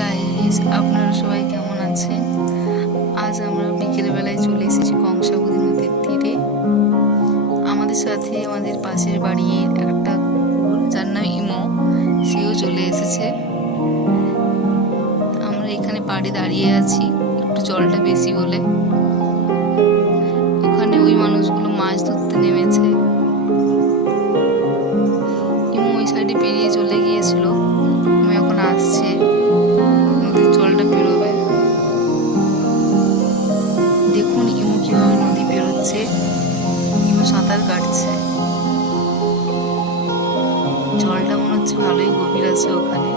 Guys, আপনারা সবাই কেমন আছেন? আজ আমরা বিকেলবেলায় চলে এসেছি কংসাবতী নদীর তীরে। আমাদের সাথে আমাদের পাশের বাড়ির একটা কুকুর, যার নাম ইমো, সেও চলে এসেছে। আমরা এখানে পাড়ে দাঁড়িয়ে আছি, একটু জলটা বেশি বলে। ওখানে ওই মানুষগুলো মাছ ধরতে নেমেছে। ইমো ওই সাইডে পেরিয়ে চলে গিয়েছিল, ইমো এখন আসছে, নদীর জলটা পেরোবে। দেখুন ইমো কিভাবে নদী পেরোচ্ছে, ইমো সাঁতার কাটছে। জলটা মনে হচ্ছে ভালোই গভীর আছে ওখানে।